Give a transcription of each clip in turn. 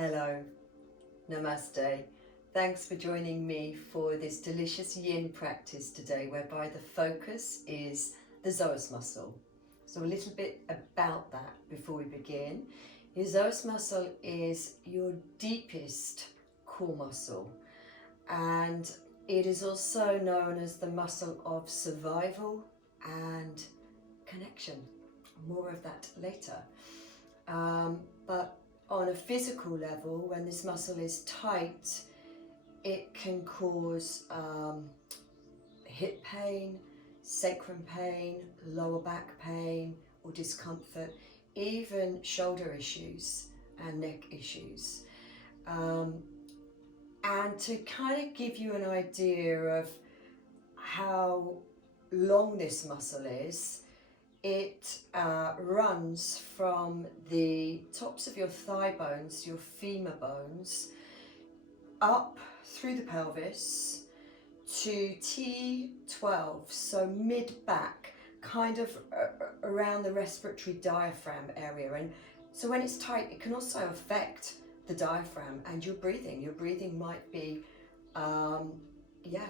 Hello, namaste. Thanks for joining me for this delicious yin practice today, whereby the focus is the psoas muscle. So a little bit about that before we begin. Your psoas muscle is your deepest core muscle, and it is also known as the muscle of survival and connection. More of that later. But on a physical level, when this muscle is tight, it can cause hip pain, sacrum pain, lower back pain or discomfort, even shoulder issues and neck issues. And to kind of give you an idea of how long this muscle is, it runs from the tops of your thigh bones, your femur bones, up through the pelvis to T12, so mid-back, kind of around the respiratory diaphragm area. And so when it's tight, it can also affect the diaphragm and your breathing. Your breathing might be, a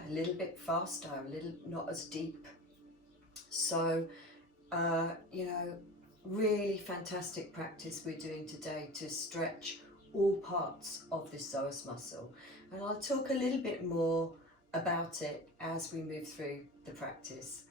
little bit faster, a little not as deep. So, really fantastic practice we're doing today to stretch all parts of the psoas muscle. And I'll talk a little bit more about it as we move through the practice.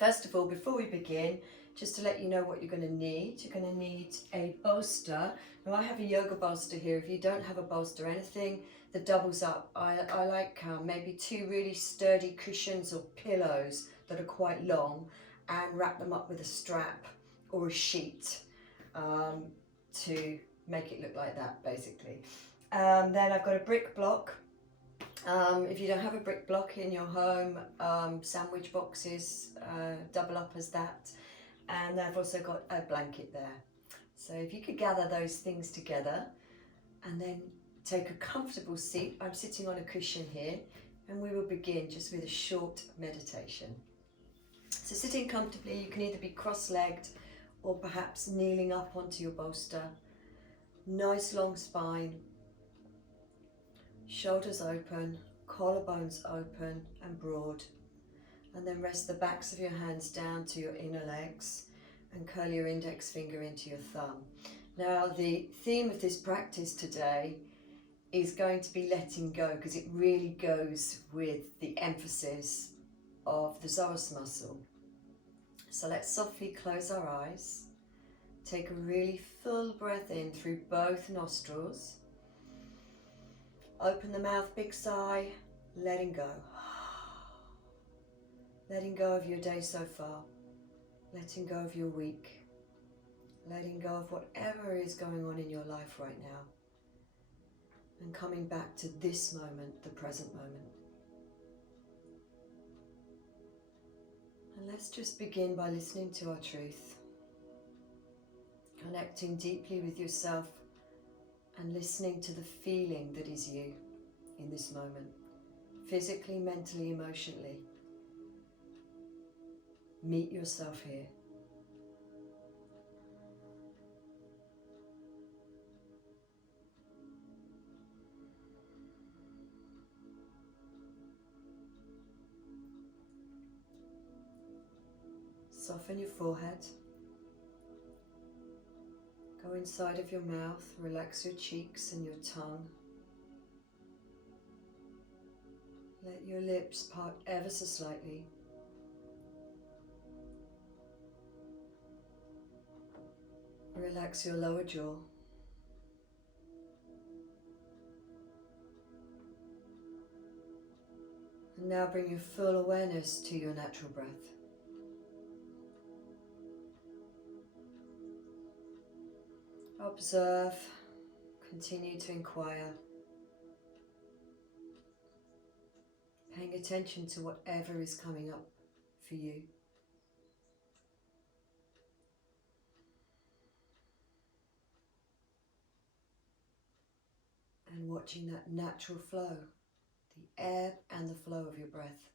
First of all, before we begin, just to let you know what you're going to need a bolster. Now I have a yoga bolster here. If you don't have a bolster, anything that doubles up, I like maybe 2 really sturdy cushions or pillows that are quite long, and wrap them up with a strap or a sheet to make it look like that, basically. Then I've got a brick block. If you don't have a brick block in your home, sandwich boxes double up as that. And I've also got a blanket there. So if you could gather those things together and then take a comfortable seat. I'm sitting on a cushion here, and we will begin just with a short meditation. So sitting comfortably, you can either be cross-legged or perhaps kneeling up onto your bolster. Nice long spine, shoulders open, collarbones open and broad. And then rest the backs of your hands down to your inner legs and curl your index finger into your thumb. Now the theme of this practice today is going to be letting go, because it really goes with the emphasis of the psoas muscle. So let's softly close our eyes. Take a really full breath in through both nostrils. Open the mouth, big sigh, letting go. Letting go of your day so far. Letting go of your week. Letting go of whatever is going on in your life right now. And coming back to this moment, the present moment. And let's just begin by listening to our truth. Connecting deeply with yourself and listening to the feeling that is you in this moment. Physically, mentally, emotionally. Meet yourself here. Soften your forehead. Go inside of your mouth, relax your cheeks and your tongue. Let your lips part ever so slightly. Relax your lower jaw. And now bring your full awareness to your natural breath. Observe, continue to inquire, paying attention to whatever is coming up for you. And watching that natural flow, the ebb and the flow of your breath.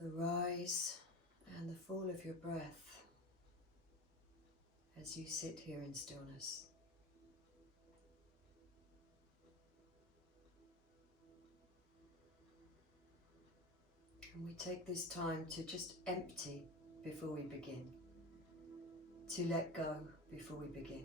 The rise and the fall of your breath as you sit here in stillness. And we take this time to just empty before we begin, to let go before we begin.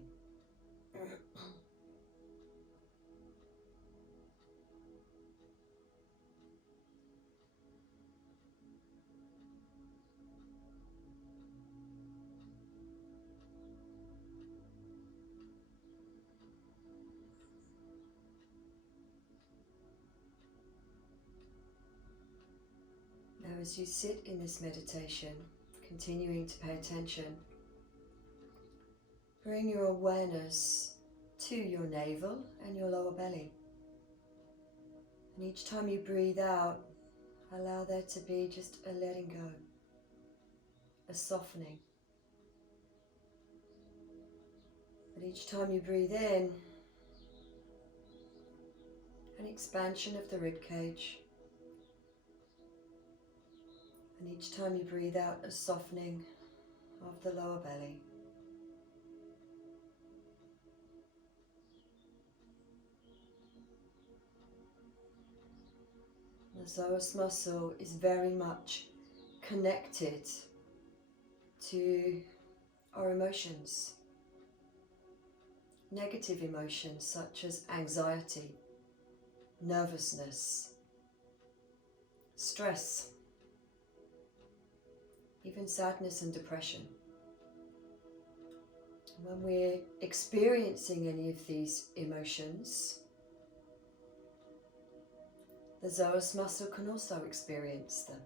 Now, as you sit in this meditation, continuing to pay attention, bring your awareness to your navel and your lower belly. And each time you breathe out, allow there to be just a letting go, a softening. And each time you breathe in, an expansion of the rib cage. And each time you breathe out, a softening of the lower belly. The psoas muscle is very much connected to our emotions. Negative emotions such as anxiety, nervousness, stress, even sadness and depression. When we're experiencing any of these emotions, the psoas muscle can also experience them,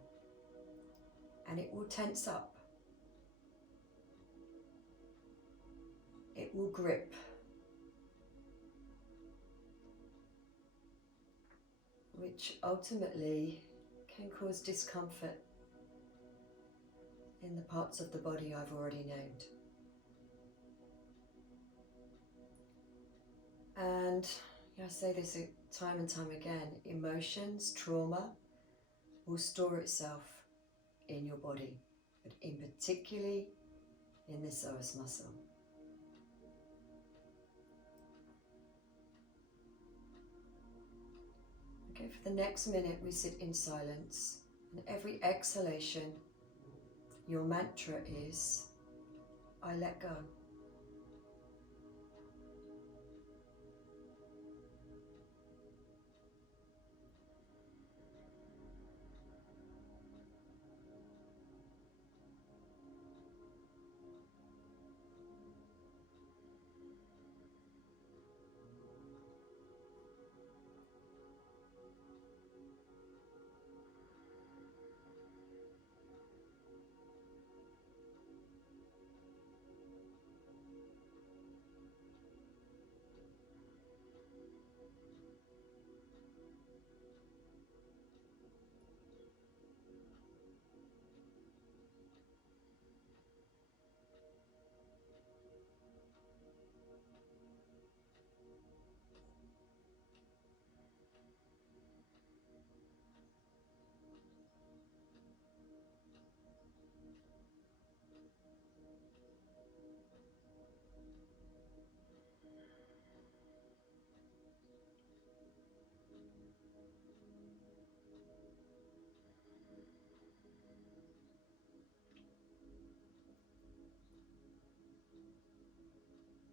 and it will tense up. It will grip. Which ultimately can cause discomfort in the parts of the body I've already named. And I say this time and time again, emotions, trauma will store itself in your body, but in particularly in the psoas muscle. Okay, for the next minute we sit in silence, and every exhalation, your mantra is, I let go.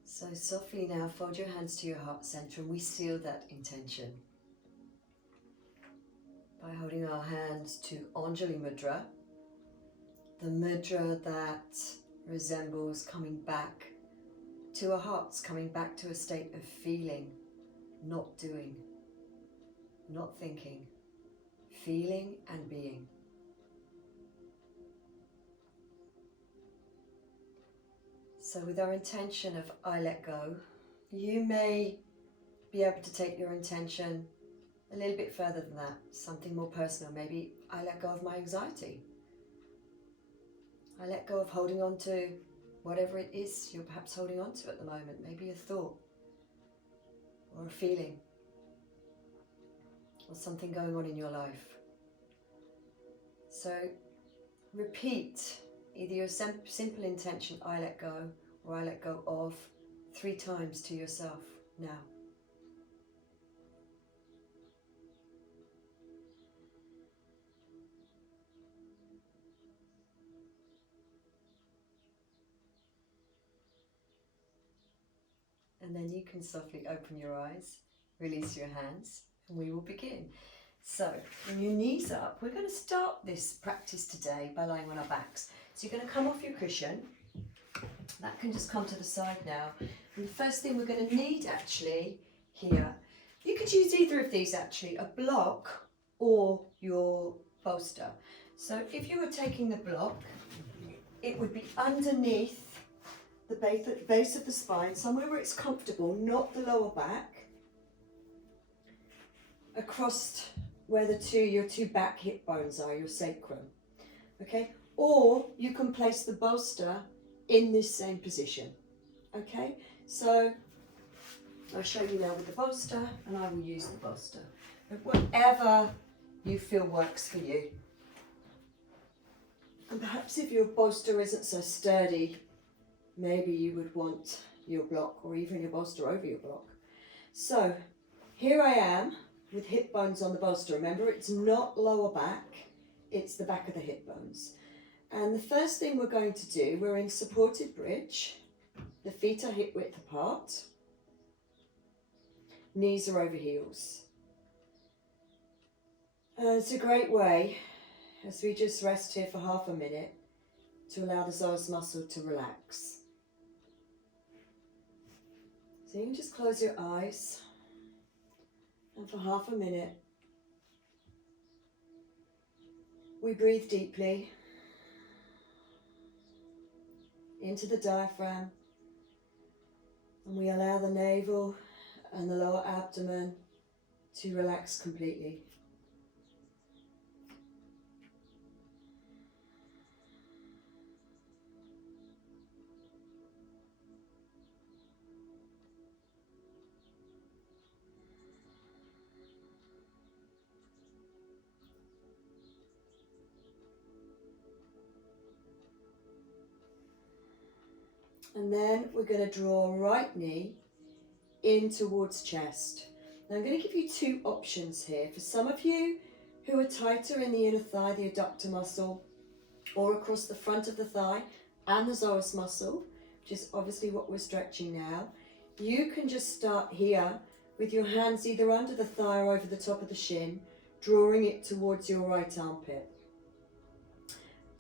So softly now fold your hands to your heart center, and we seal that intention by holding our hands to Anjali Mudra, the mudra that resembles coming back to our hearts, coming back to a state of feeling, not doing, not thinking, feeling and being. So with our intention of I let go, you may be able to take your intention a little bit further than that, something more personal. Maybe I let go of my anxiety. I let go of holding on to whatever it is you're perhaps holding on to at the moment, maybe a thought or a feeling or something going on in your life. So repeat either your simple intention, I let go, or I let go of 3 times to yourself now. And then you can softly open your eyes, release your hands, and we will begin. So, bring your knees up. We're going to start this practice today by lying on our backs. So you're going to come off your cushion. That can just come to the side now. And the first thing we're going to need actually here, you could use either of these actually, a block or your bolster. So if you were taking the block, it would be underneath the base of the spine, somewhere where it's comfortable, not the lower back, across where your two back hip bones are, your sacrum. Okay, or you can place the bolster in this same position. Okay, so I'll show you now with the bolster, and I will use the bolster. But whatever you feel works for you. And perhaps if your bolster isn't so sturdy, maybe you would want your block or even your bolster over your block. So here I am with hip bones on the bolster. Remember, it's not lower back, it's the back of the hip bones. And the first thing we're going to do, we're in supported bridge. The feet are hip width apart. Knees are over heels. And it's a great way, as we just rest here for half a minute, to allow the psoas muscle to relax. So you can just close your eyes, and for half a minute, we breathe deeply into the diaphragm, and we allow the navel and the lower abdomen to relax completely. And then we're going to draw right knee in towards chest. Now I'm going to give you 2 options here. For some of you who are tighter in the inner thigh, the adductor muscle, or across the front of the thigh and the psoas muscle, which is obviously what we're stretching now, you can just start here with your hands either under the thigh or over the top of the shin, drawing it towards your right armpit.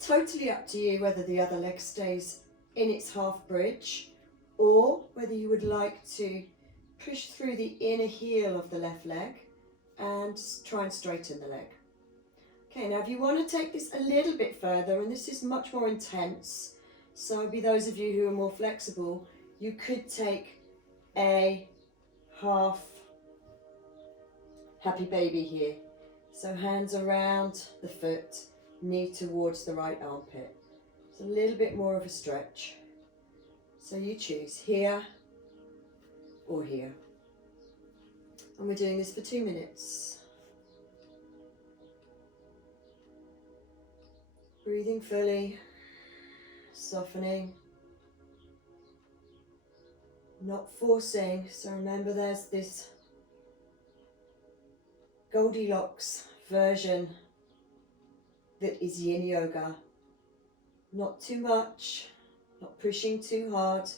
Totally up to you whether the other leg stays in its half bridge or whether you would like to push through the inner heel of the left leg and try and straighten the leg. Okay, now if you want to take this a little bit further, and this is much more intense, so be those of you who are more flexible, you could take a half happy baby here. So hands around the foot, knee towards the right armpit. It's a little bit more of a stretch. So you choose here or here. And we're doing this for 2 minutes. Breathing fully, softening, not forcing. So remember, there's this Goldilocks version that is yin yoga. Not too much, not pushing too hard,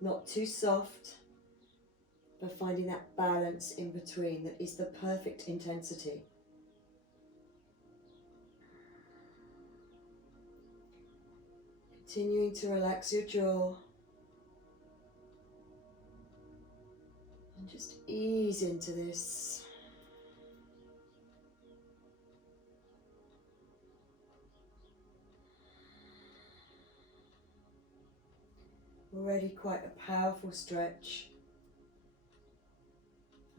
not too soft, but finding that balance in between that is the perfect intensity. Continuing to relax your jaw and just ease into this. Already quite a powerful stretch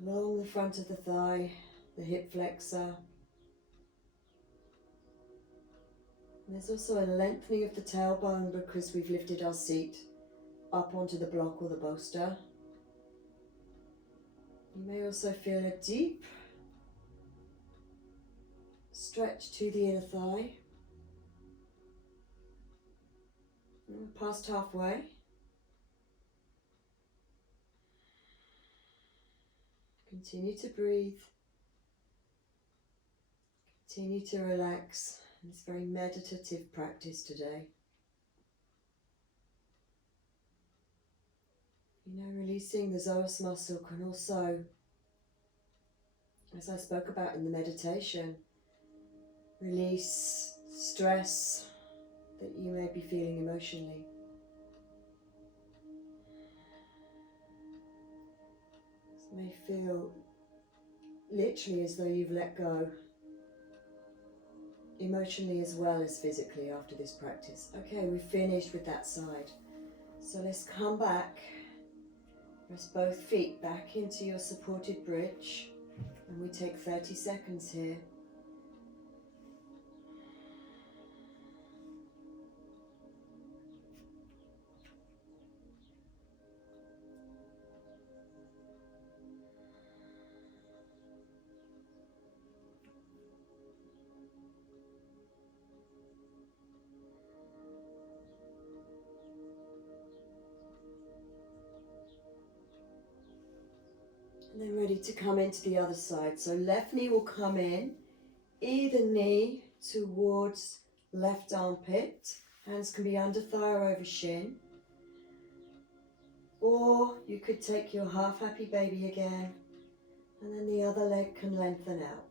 along the front of the thigh, the hip flexor. And there's also a lengthening of the tailbone because we've lifted our seat up onto the block or the bolster. You may also feel a deep stretch to the inner thigh. And we're past halfway. Continue to breathe. Continue to relax. It's a very meditative practice today. You know, releasing the psoas muscle can also, as I spoke about in the meditation, release stress that you may be feeling emotionally. This may feel literally as though you've let go, emotionally as well as physically after this practice. Okay, we've finished with that side. So let's come back. Press both feet back into your supported bridge, and we take 30 seconds here. And then ready to come into the other side. So left knee will come in, either knee towards left armpit. Hands can be under thigh or over shin. Or you could take your half happy baby again, and then the other leg can lengthen out.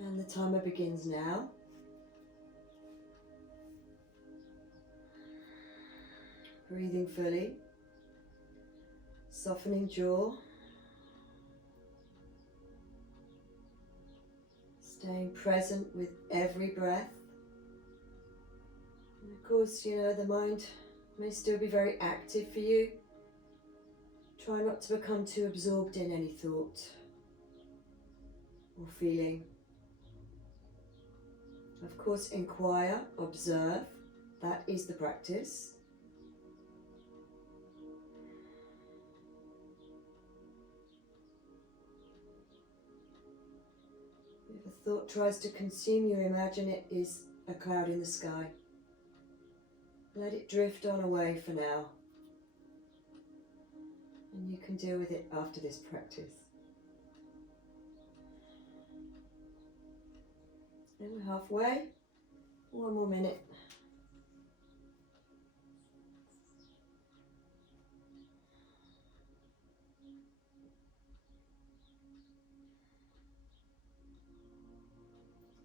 And the timer begins now. Breathing fully. Softening jaw. Staying present with every breath. And of course, you know, the mind may still be very active for you. Try not to become too absorbed in any thought or feeling. Of course, inquire, observe. That is the practice. If a thought tries to consume you, imagine it is a cloud in the sky. Let it drift on away for now. And you can deal with it after this practice. And we're halfway. One more minute.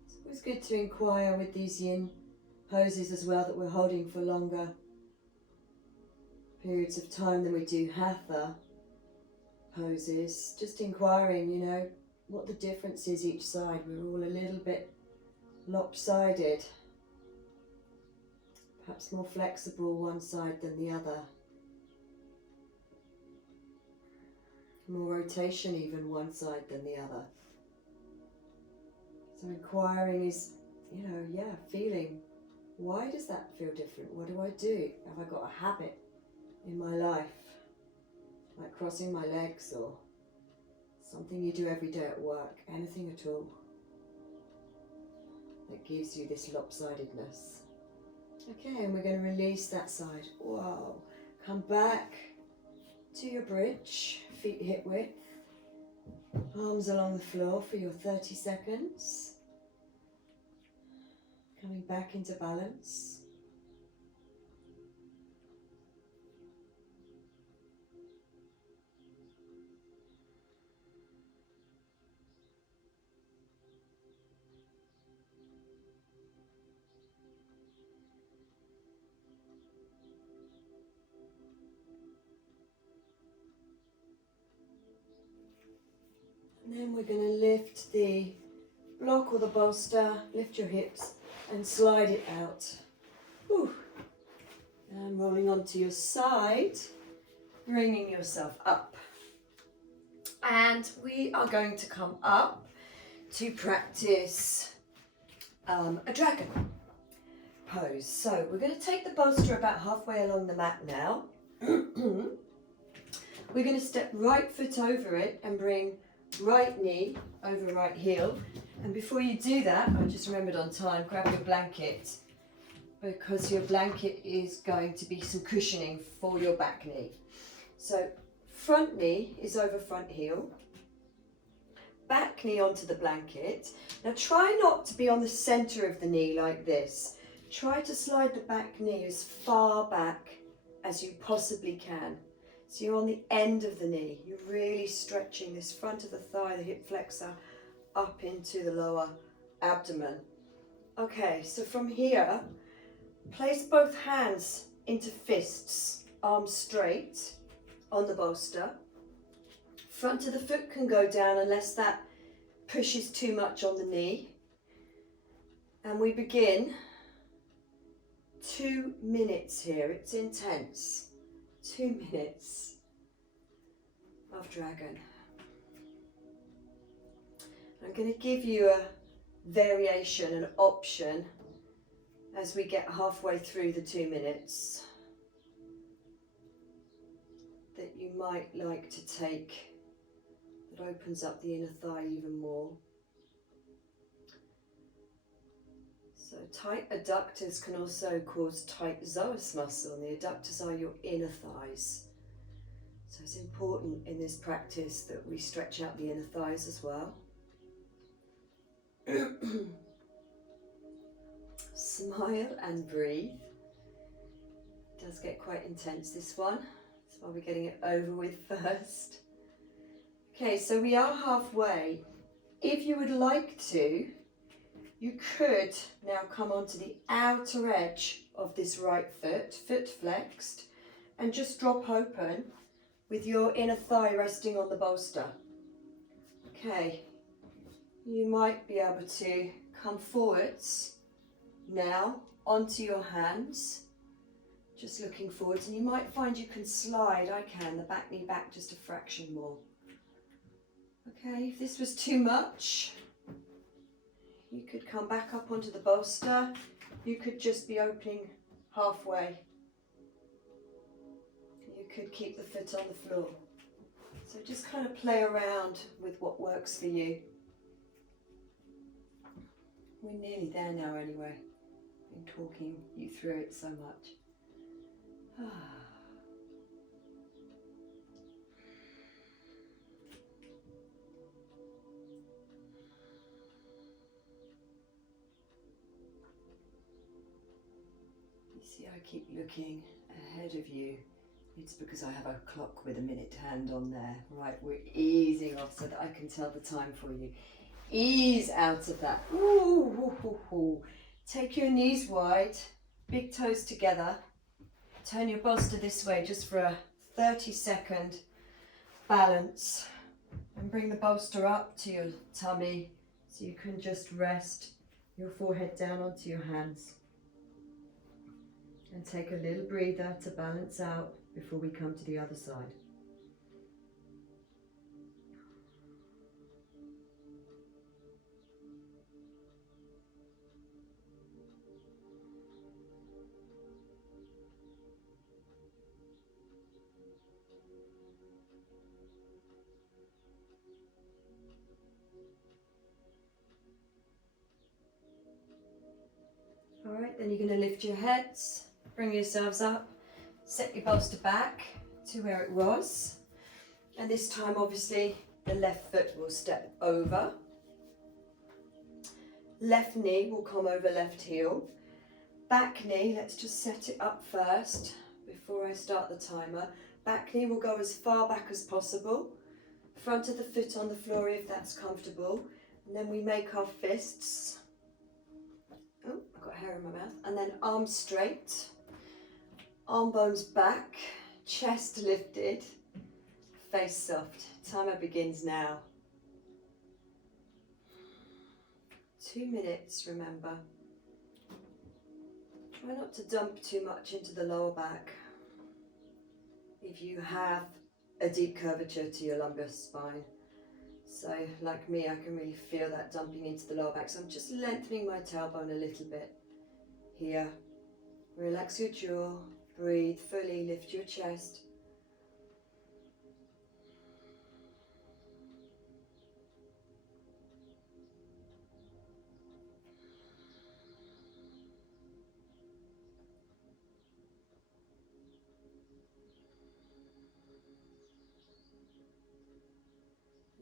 It's always good to inquire with these yin poses as well, that we're holding for longer periods of time than we do hatha poses. Just inquiring, you know, what the difference is each side. We're all a little bit lopsided, perhaps more flexible one side than the other, more rotation even one side than the other. So inquiring is, you know, yeah, feeling, why does that feel different? What do I do? Have I got a habit in my life, like crossing my legs, or something you do every day at work, anything at all that gives you this lopsidedness? Okay, and we're going to release that side. Wow. Come back to your bridge, feet hip width, arms along the floor for your 30 seconds. Coming back into balance. And then we're going to lift the block or the bolster, lift your hips and slide it out. Whew. And rolling onto your side, bringing yourself up. And we are going to come up to practice a dragon pose. So we're going to take the bolster about halfway along the mat now. We're going to step right foot over it and bring right knee over right heel. And before you do that, I just remembered on time, grab your blanket, because your blanket is going to be some cushioning for your back knee. So Front knee is over front heel. Back knee onto the blanket. Now try not to be on the center of the knee like this. Try to slide the back knee as far back as you possibly can. So you're on the end of the knee. You're really stretching this front of the thigh, the hip flexor, up into the lower abdomen. Okay, so from here, place both hands into fists, arms straight on the bolster. Front of the foot can go down unless that pushes too much on the knee. And we begin 2 minutes here. It's intense. 2 minutes of dragon. I'm going to give you a variation, an option, as we get halfway through the 2 minutes that you might like to take, that opens up the inner thigh even more. So tight adductors can also cause tight psoas muscle, and the adductors are your inner thighs. So it's important in this practice that we stretch out the inner thighs as well. Smile and breathe. It does get quite intense, this one. That's why we're getting it over with first. Okay, so we are halfway. If you would like to, you could now come onto the outer edge of this right foot, foot flexed, and just drop open with your inner thigh resting on the bolster. Okay, you might be able to come forwards now onto your hands, just looking forwards, and you might find you can slide, I can, the back knee back just a fraction more. Okay, if this was too much, you could come back up onto the bolster. You could just be opening halfway. You could keep the foot on the floor. So just kind of play around with what works for you. We're nearly there now anyway. I've been talking you through it so much. See, I keep looking ahead of you. It's because I have a clock with a minute hand on there. Right, we're easing off so that I can tell the time for you. Ease out of that. Ooh, ooh, ooh, ooh. Take your knees wide, big toes together. Turn your bolster this way just for a 30-second balance. And bring the bolster up to your tummy so you can just rest your forehead down onto your hands. And take a little breather to balance out before we come to the other side. All right, then you're going to lift your heads, bring yourselves up, set your bolster back to where it was. And this time, obviously, the left foot will step over. Left knee will come over left heel. Back knee, let's just set it up first before I start the timer. Back knee will go as far back as possible. Front of the foot on the floor if that's comfortable. And then we make our fists. Oh, I've got hair in my mouth. And then arms straight, arm bones back, chest lifted, face soft. Timer begins now. 2 minutes, remember. Try not to dump too much into the lower back. If you have a deep curvature to your lumbar spine. So, like me, I can really feel that dumping into the lower back. So I'm just lengthening my tailbone a little bit here. Relax your jaw, breathe fully, lift your chest.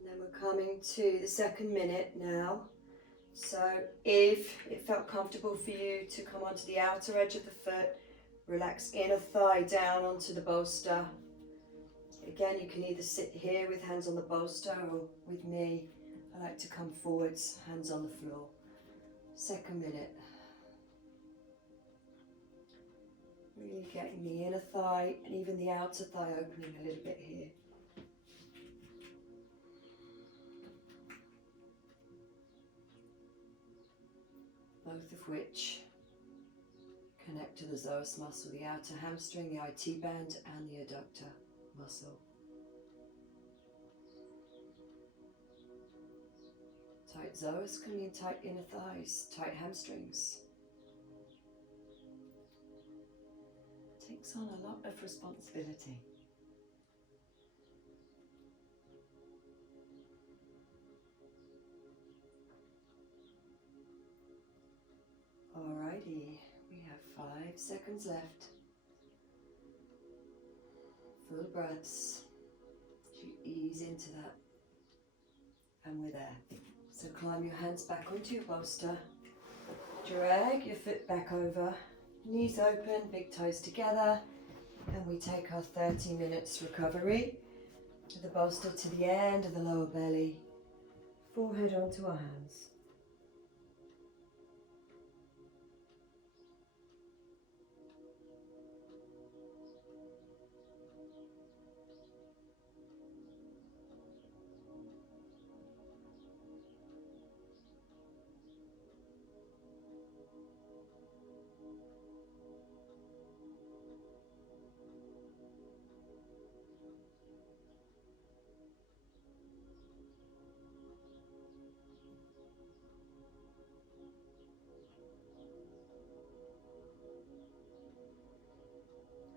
And then we're coming to the second minute now. So if it felt comfortable for you to come onto the outer edge of the foot, relax inner thigh down onto the bolster. Again, you can either sit here with hands on the bolster, or with me, I like to come forwards, hands on the floor. Second minute. Really getting the inner thigh and even the outer thigh opening a little bit here. Both of which connect to the psoas muscle, the outer hamstring, the IT band, and the adductor muscle. Tight psoas can mean tight inner thighs, tight hamstrings. Takes on a lot of responsibility. Alrighty, we have 5 seconds left. Full breaths. As you ease into that. And we're there. So climb your hands back onto your bolster. Drag your foot back over. Knees open, big toes together. And we take our 30 minutes recovery. With the bolster to the end of the lower belly. Forehead onto our hands.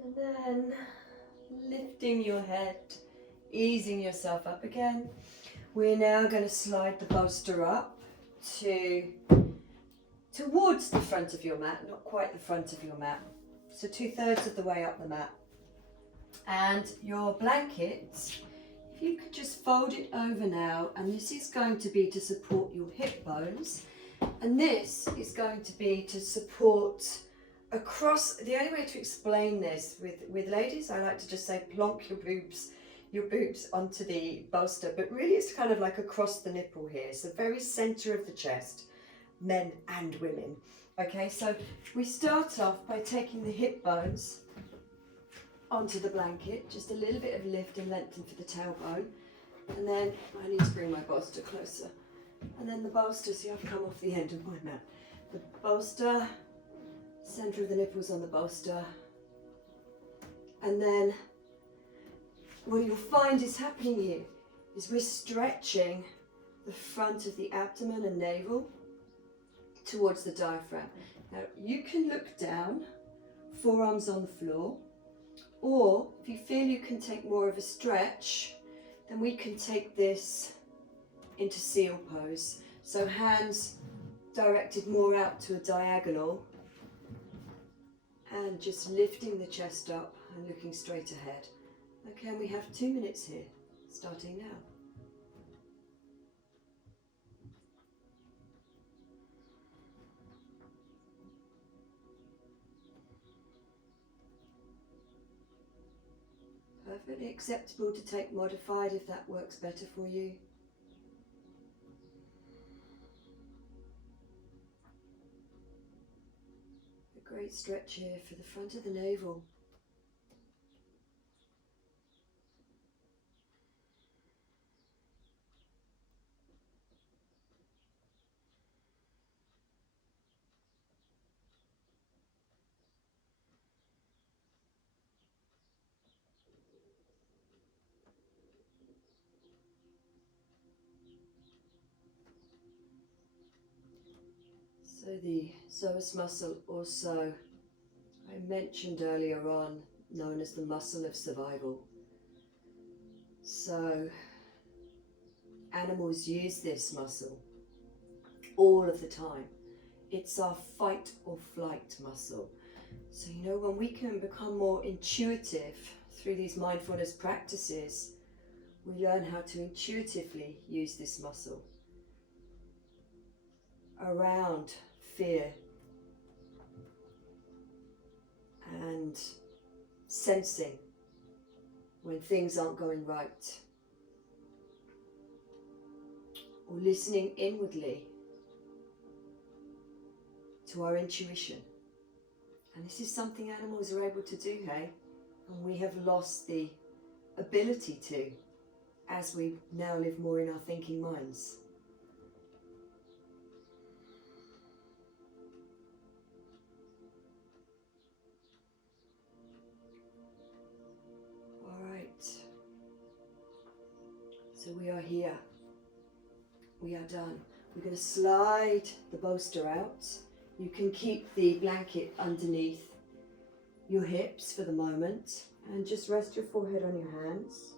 And then lifting your head, easing yourself up again. We're now going to slide the bolster up towards the front of your mat, not quite the front of your mat. So 2/3 of the way up the mat. And your blanket, if you could just fold it over now, and this is going to be to support your hip bones. And this is going to be to support across. The only way to explain this with ladies, I like to just say plonk your boobs onto the bolster, but really it's kind of like across the nipple here, so very center of the chest, men and women. Okay, so we start off by taking the hip bones onto the blanket, just a little bit of lift and lengthen for the tailbone, and then I need to bring my bolster closer, and then the bolster, see I've come off the end of my mat, the bolster, center of the nipples on the bolster, and then what you'll find is happening here is we're stretching the front of the abdomen and navel towards the diaphragm. Now you can look down, forearms on the floor, or if you feel you can take more of a stretch, then we can take this into seal pose. So hands directed more out to a diagonal, and just lifting the chest up and looking straight ahead. Okay, and we have 2 minutes here, starting now. Perfectly acceptable to take modified if that works better for you. A great stretch here for the front of the navel. So the psoas muscle, also I mentioned earlier on, known as the muscle of survival. So animals use this muscle all of the time. It's our fight or flight muscle. So you know, when we can become more intuitive through these mindfulness practices, we learn how to intuitively use this muscle around fear and sensing when things aren't going right, or listening inwardly to our intuition. And this is something animals are able to do, hey? And we have lost the ability to, as we now live more in our thinking minds. All right. So we are here. We are done. We're going to slide the bolster out. You can keep the blanket underneath your hips for the moment and just rest your forehead on your hands.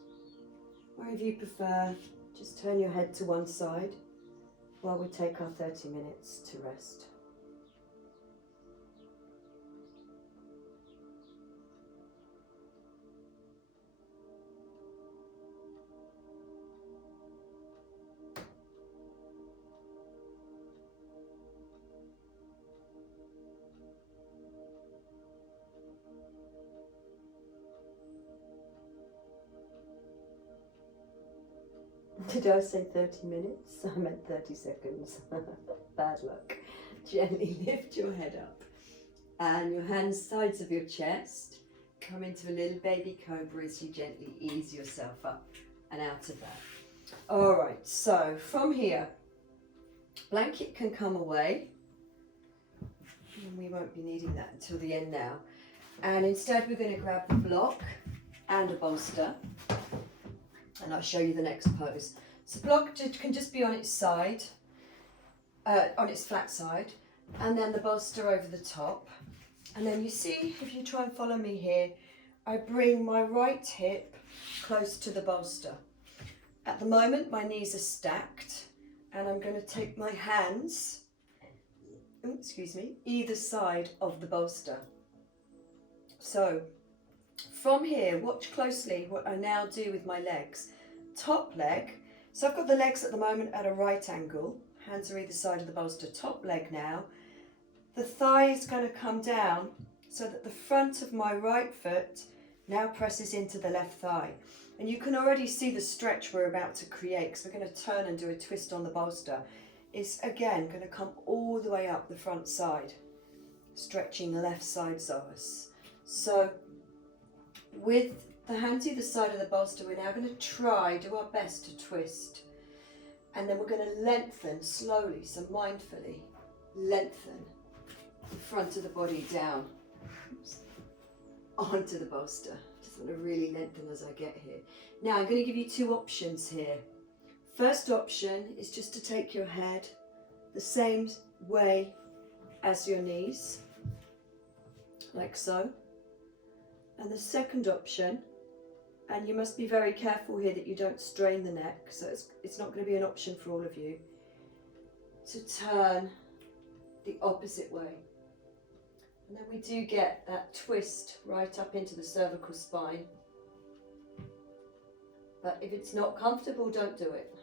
Or if you prefer, just turn your head to one side while we take our 30 minutes to rest. Did I say 30 minutes? I meant 30 seconds. Bad luck. Gently lift your head up and your hands sides of your chest. Come into a little baby cobra as you gently ease yourself up and out of that. All right, so from here, blanket can come away. And we won't be needing that until the end now. And instead we're going to grab the block and a bolster. And I'll show you the next pose. So block can just be on its side, on its flat side, and then the bolster over the top. And then you see, if you try and follow me here, I bring my right hip close to the bolster. At the moment, my knees are stacked, and I'm going to take my hands, either side of the bolster. So from here, watch closely what I now do with my legs. Top leg, so I've got the legs at the moment at a right angle, hands are either side of the bolster. Top leg now, the thigh is going to come down so that the front of my right foot now presses into the left thigh. And you can already see the stretch we're about to create, because we're going to turn and do a twist on the bolster. It's again going to come all the way up the front side, stretching the left side psoas. So with the hands either side of the bolster, we're now going to do our best to twist. And then we're going to lengthen slowly, so mindfully lengthen the front of the body down onto the bolster. Just want to really lengthen as I get here. Now I'm going to give you two options here. First option is just to take your head the same way as your knees, like so. And the second option, and you must be very careful here that you don't strain the neck, so it's not going to be an option for all of you, to turn the opposite way. And then we do get that twist right up into the cervical spine. But if it's not comfortable, don't do it.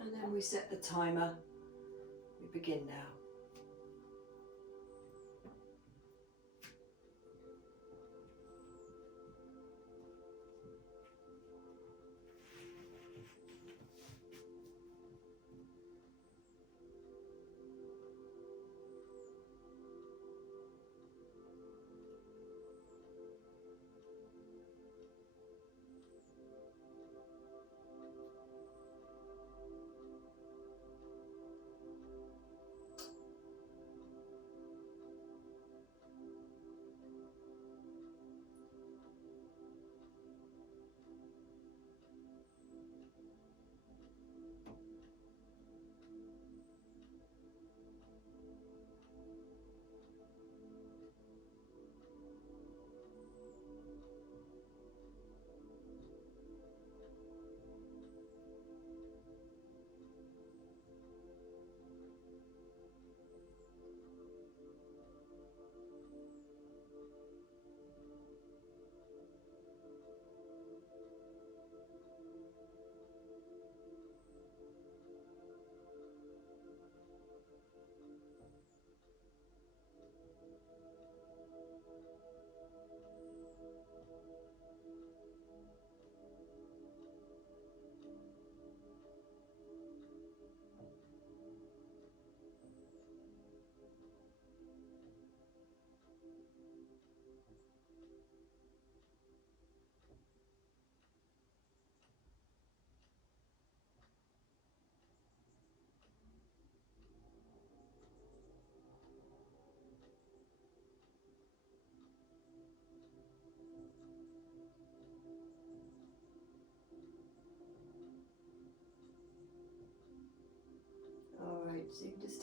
And then we set the timer. We begin now.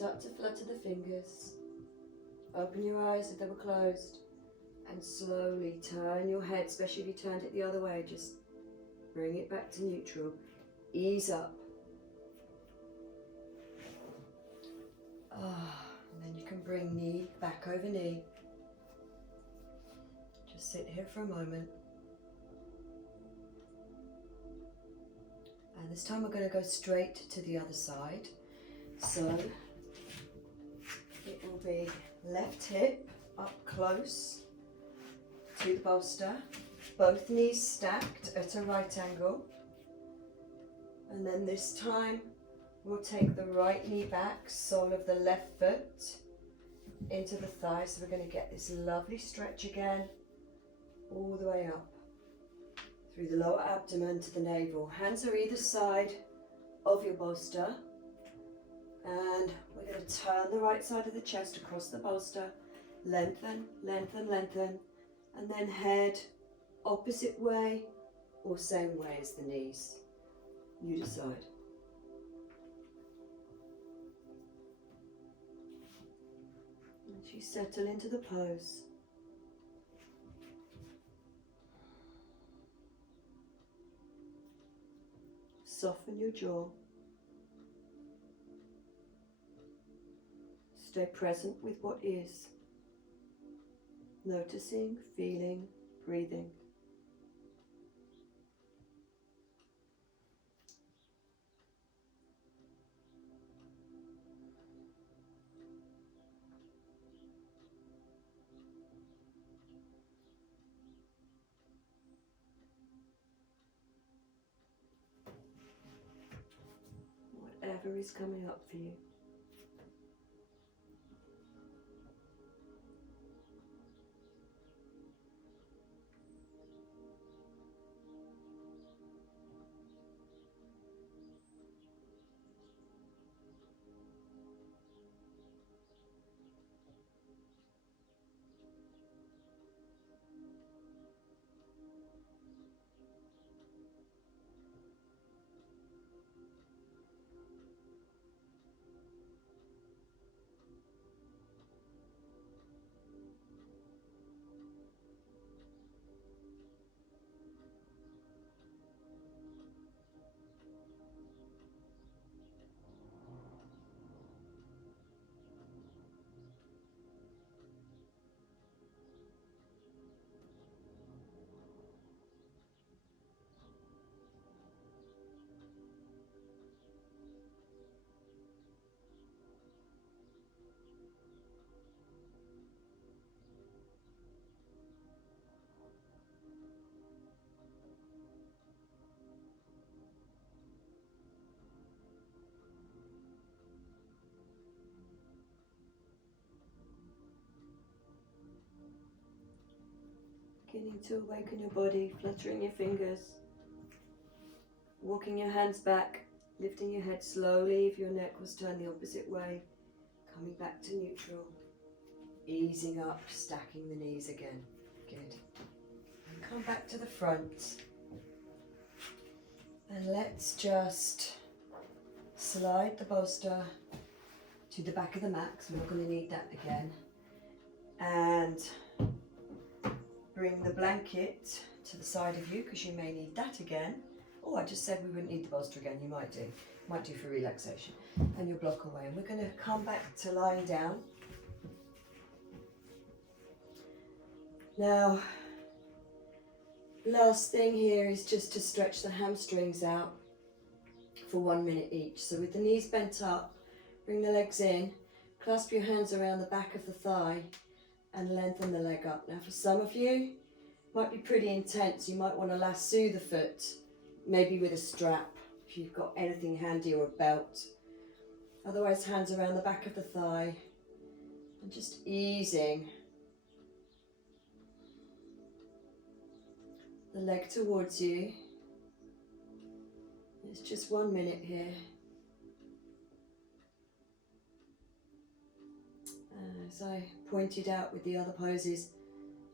Start to flutter the fingers. Open your eyes if they were closed. And slowly turn your head, especially if you turned it the other way. Just bring it back to neutral. Ease up. And then you can bring knee back over knee. Just sit here for a moment. And this time we're going to go straight to the other side. So it will be left hip up close to the bolster. Both knees stacked at a right angle. And then this time we'll take the right knee back, sole of the left foot into the thigh. So we're going to get this lovely stretch again, all the way up through the lower abdomen to the navel. Hands are either side of your bolster. And we're going to turn the right side of the chest across the bolster. Lengthen, lengthen, lengthen. And then head opposite way or same way as the knees. You decide. As you settle into the pose, soften your jaw. Stay present with what is. Noticing, feeling, breathing. Whatever is coming up for you. Beginning to awaken your body, fluttering your fingers, walking your hands back, lifting your head slowly if your neck was turned the opposite way, coming back to neutral, easing up, stacking the knees again. Good. And come back to the front. And let's just slide the bolster to the back of the mat, because we're not going to need that again. And bring the blanket to the side of you, because you may need that again. Oh, I just said we wouldn't need the bolster again. You might do. Might do for relaxation. And you'll block away. And we're going to come back to lying down. Now, last thing here is just to stretch the hamstrings out for 1 minute each. So with the knees bent up, bring the legs in, clasp your hands around the back of the thigh, and lengthen the leg up. Now for some of you, it might be pretty intense. You might want to lasso the foot, maybe with a strap, if you've got anything handy, or a belt. Otherwise, hands around the back of the thigh, and just easing the leg towards you. It's just 1 minute here. As I pointed out with the other poses,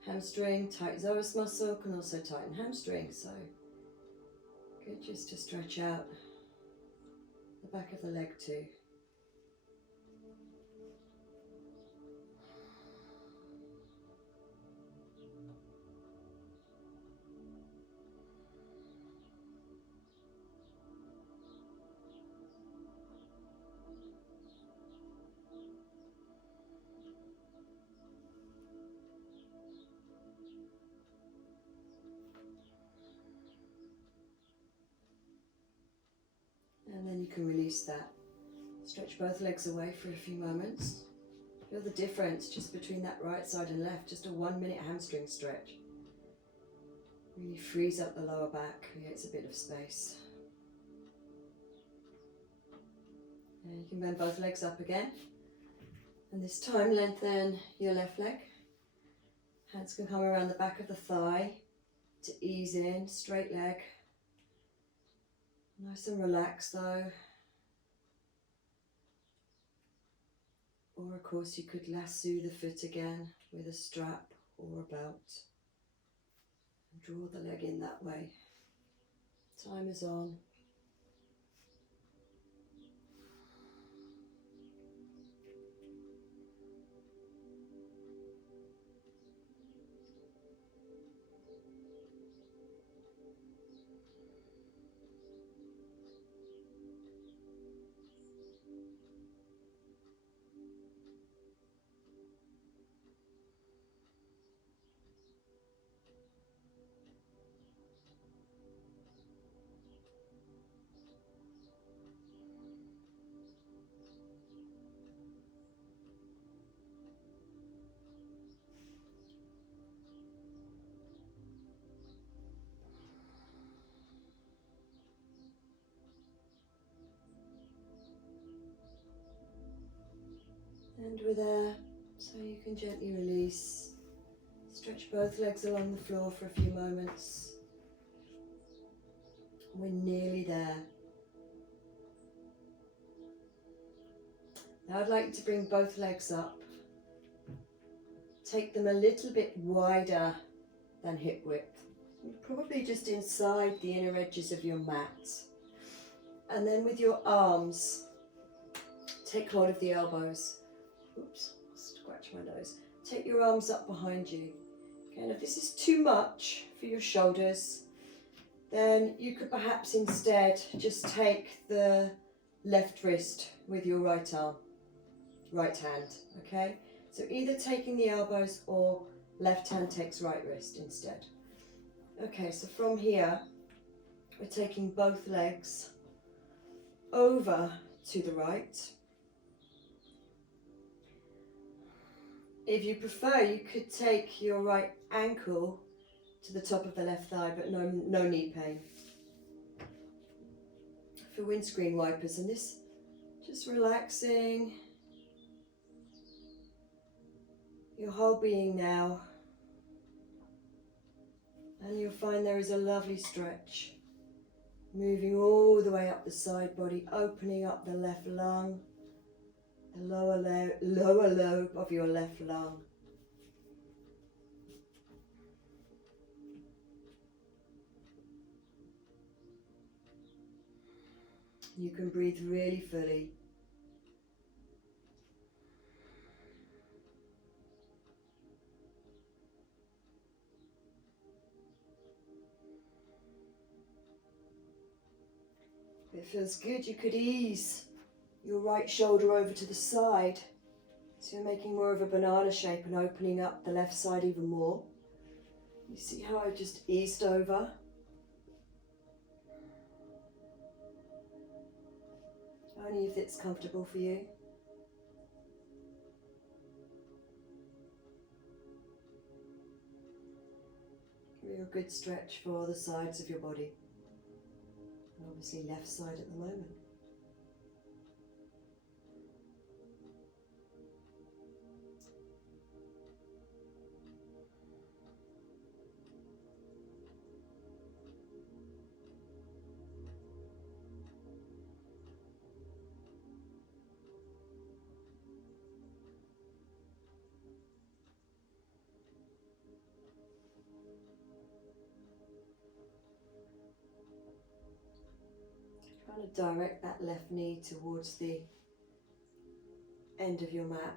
hamstring, tight psoas muscle can also tighten hamstring, so good just to stretch out the back of the leg too. can release that. Stretch both legs away for a few moments. Feel the difference just between that right side and left, just a 1 minute hamstring stretch. Really frees up the lower back, creates a bit of space. And you can bend both legs up again. And this time lengthen your left leg. Hands can come around the back of the thigh to ease in, straight leg. Nice and relaxed though. Or of course you could lasso the foot again with a strap or a belt. And draw the leg in that way. Time is on. And with air, so you can gently release. Stretch both legs along the floor for a few moments. We're nearly there. Now I'd like you to bring both legs up. Take them a little bit wider than hip width. Probably just inside the inner edges of your mat. And then with your arms, take hold of the elbows. Oops, scratch my nose. Take your arms up behind you. Okay, and if this is too much for your shoulders, then you could perhaps instead just take the left wrist with your right arm, right hand, okay? So either taking the elbows or left hand takes right wrist instead. Okay, so from here, we're taking both legs over to the right. If you prefer, you could take your right ankle to the top of the left thigh, but no knee pain. For windscreen wipers, and this, just relaxing your whole being now. And you'll find there is a lovely stretch. Moving all the way up the side body, opening up the left lung. The lower lobe of your left lung. You can breathe really fully. If it feels good, you could ease your right shoulder over to the side. So you're making more of a banana shape and opening up the left side even more. You see how I just eased over? Only if it's comfortable for you. Real good stretch for the sides of your body. And obviously left side at the moment. Trying to direct that left knee towards the end of your mat.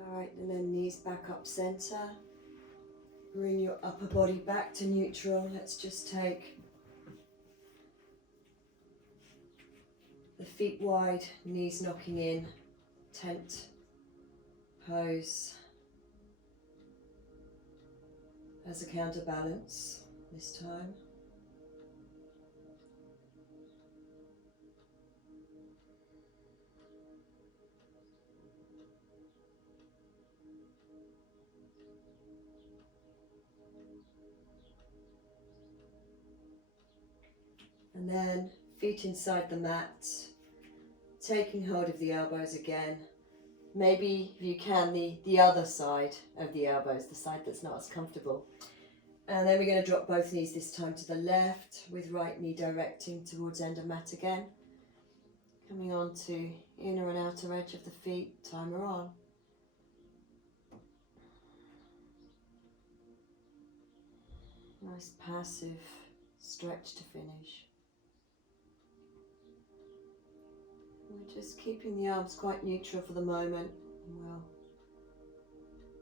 Alright, and then knees back up center. Bring your upper body back to neutral. Let's just take the feet wide, knees knocking in, tent pose. as a counterbalance this time. And then feet inside the mat, taking hold of the elbows again. Maybe if you can, the other side of the elbows, the side that's not as comfortable. And then we're going to drop both knees this time to the left, with right knee directing towards end of mat again. Coming on to inner and outer edge of the feet, timer on. Nice passive stretch to finish. We're just keeping the arms quite neutral for the moment. We'll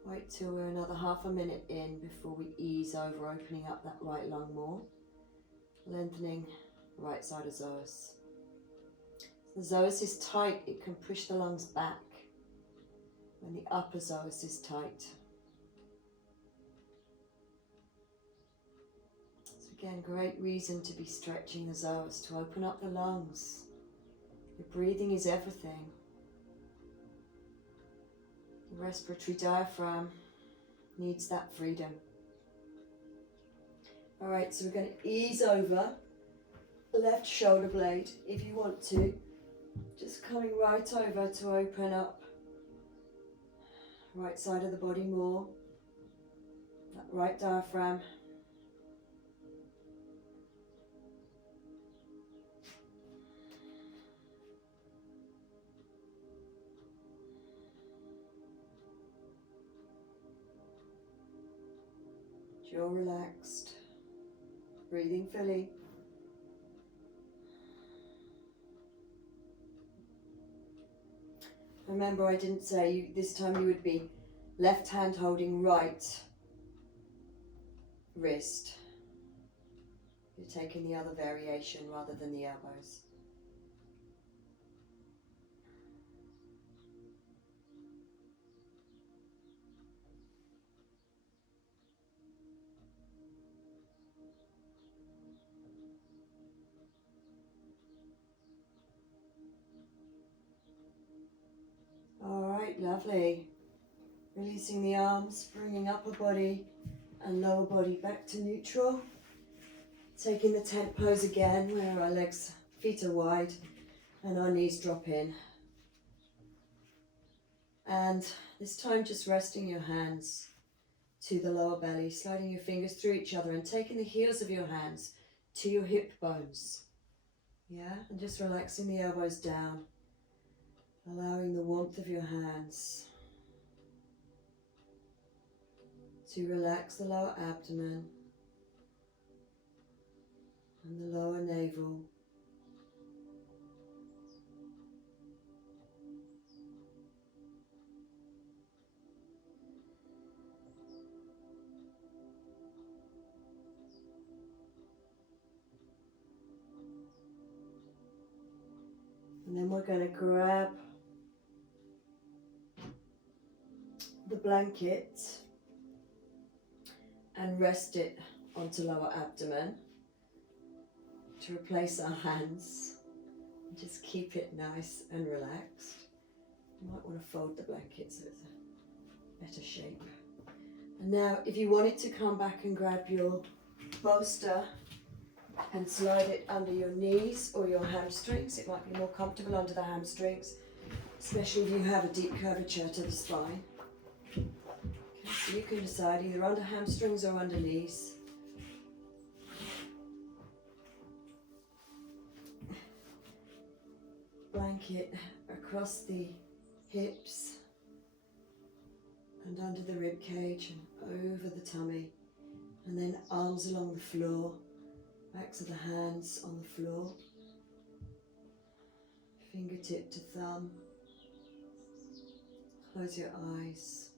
wait till we're another half a minute in before we ease over, opening up that right lung more. Lengthening right side of psoas. The psoas is tight, it can push the lungs back when the upper psoas is tight. So again, great reason to be stretching the psoas, to open up the lungs. Your breathing is everything. The respiratory diaphragm needs that freedom. Alright, so we're going to ease over left shoulder blade if you want to. Just coming right over to open up right side of the body more. That right diaphragm. Jaw relaxed, breathing fully. Remember, I didn't say this time you would be left hand holding right wrist. You're taking the other variation rather than the elbows. Alright, lovely. Releasing the arms, bringing upper body and lower body back to neutral. Taking the tent pose again, where our legs, feet are wide and our knees drop in. And this time just resting your hands to the lower belly, sliding your fingers through each other and taking the heels of your hands to your hip bones. Yeah, and just relaxing the elbows down, allowing the warmth of your hands to relax the lower abdomen and the lower navel. And then we're going to grab the blanket and rest it onto lower abdomen to replace our hands. Just keep it nice and relaxed. You might want to fold the blanket so it's a better shape. And now if you wanted to come back and grab your bolster and slide it under your knees or your hamstrings, it might be more comfortable under the hamstrings, especially if you have a deep curvature to the spine. Okay, so you can decide either under hamstrings or under knees. Blanket across the hips and under the rib cage and over the tummy, and then arms along the floor, backs of the hands on the floor, fingertip to thumb. Close your eyes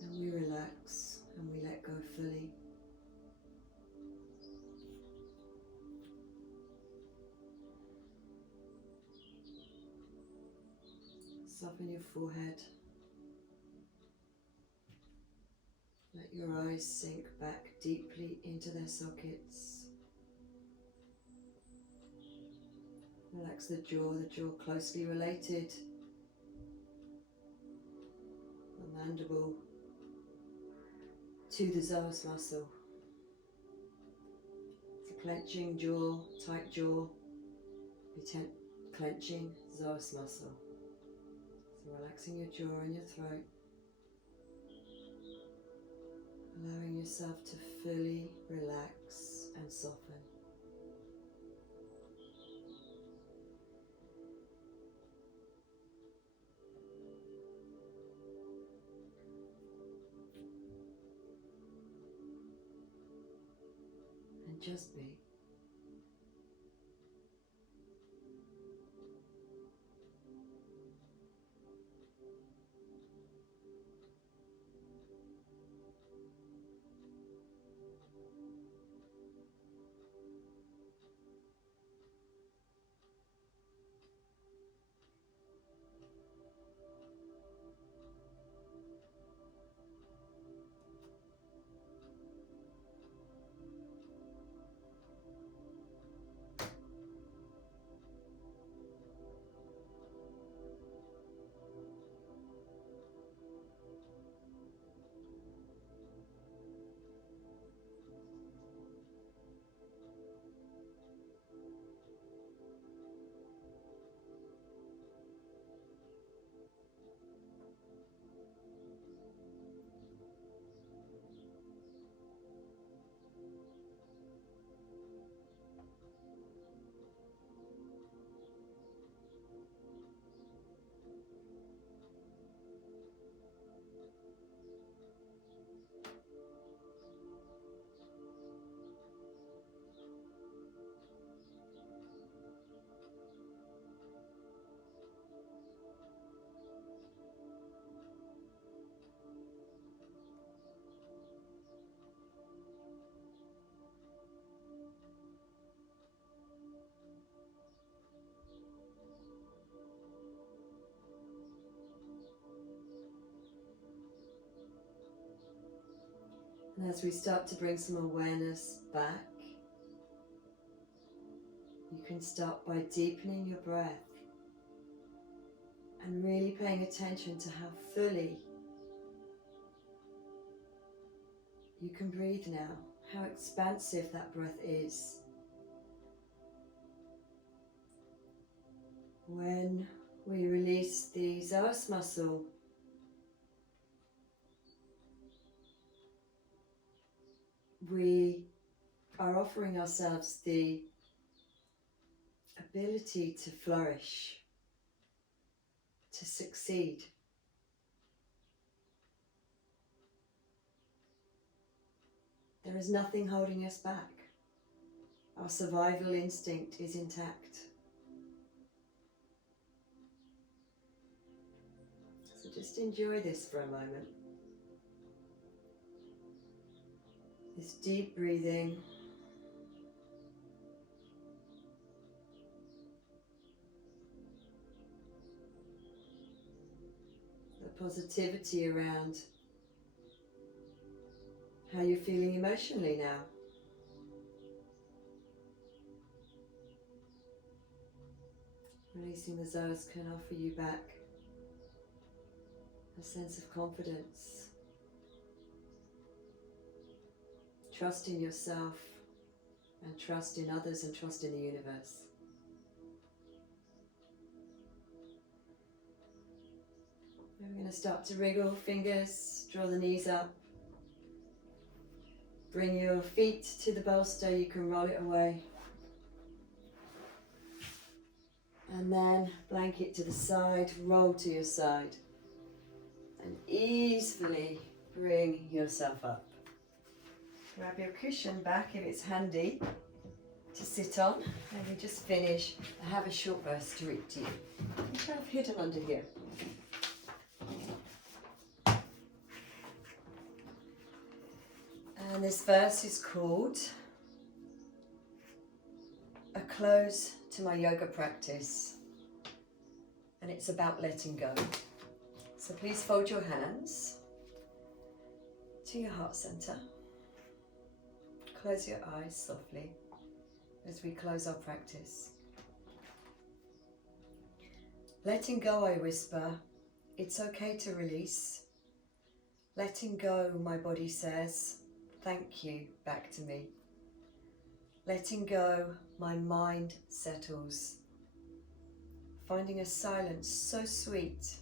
and we relax and we let go fully. Soften your forehead. your eyes sink back deeply into their sockets. Relax the jaw closely related. The mandible to the psoas muscle. So clenching jaw, tight jaw, clenching psoas muscle. So relaxing your jaw and your throat. Allowing yourself to fully relax and soften. And just be. And as we start to bring some awareness back, you can start by deepening your breath and really paying attention to how fully you can breathe now, how expansive that breath is. When we release the psoas muscle, we are offering ourselves the ability to flourish, to succeed. There is nothing holding us back. Our survival instinct is intact. So just enjoy this for a moment. This deep breathing. The positivity around how you're feeling emotionally now. Releasing the psoas can offer you back a sense of confidence, trust in yourself, and trust in others, and trust in the universe. And we're going to start to wriggle fingers, draw the knees up. Bring your feet to the bolster, you can roll it away. And then blanket to the side, roll to your side. And easily bring yourself up. Grab your cushion back if it's handy to sit on. And we just finish. I have a short verse to read to you. Which I've hidden under here. And this verse is called A Close to My Yoga Practice. And it's about letting go. So please fold your hands to your heart center. Close your eyes softly as we close our practice. Letting go, I whisper, it's okay to release. Letting go, my body says, thank you, back to me. Letting go, my mind settles. Finding a silence so sweet.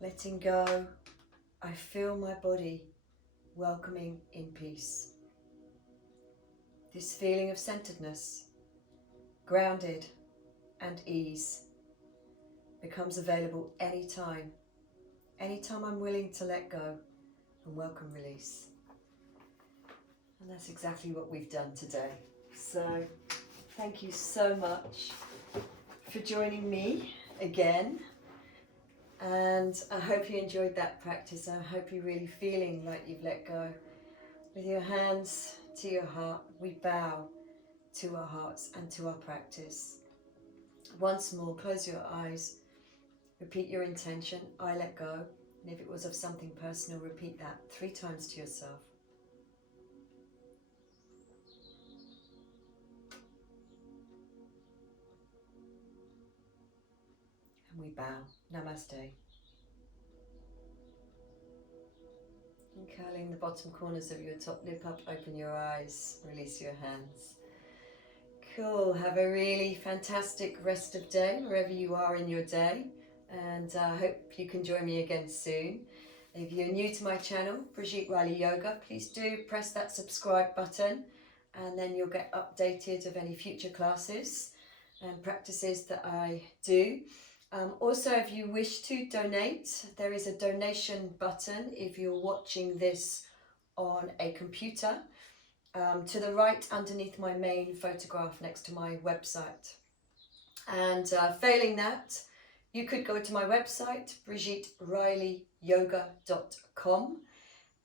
Letting go, I feel my body welcoming in peace. This feeling of centeredness, grounded and ease becomes available anytime I'm willing to let go and welcome release. And that's exactly what we've done today. So thank you so much for joining me again. And I hope you enjoyed that practice. I hope you're really feeling like you've let go. With your hands to your heart, we bow to our hearts and to our practice. Once more, close your eyes. Repeat your intention, I let go. And if it was of something personal, repeat that 3 times to yourself. And we bow. Namaste. And curling the bottom corners of your top lip up, open your eyes, release your hands. Cool, have a really fantastic rest of day, wherever you are in your day. And I hope you can join me again soon. If you're new to my channel, Brigitte Riley Yoga, please do press that subscribe button and then you'll get updated of any future classes and practices that I do. Also, if you wish to donate, there is a donation button if you're watching this on a computer. To the right underneath my main photograph next to my website. And failing that, you could go to my website, brigitterileyyoga.com,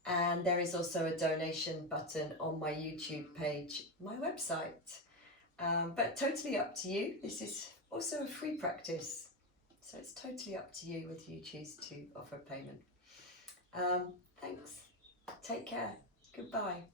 and there is also a donation button on my YouTube page, my website. But totally up to you. This is also a free practice, so it's totally up to you whether you choose to offer payment. Thanks. Take care. Goodbye.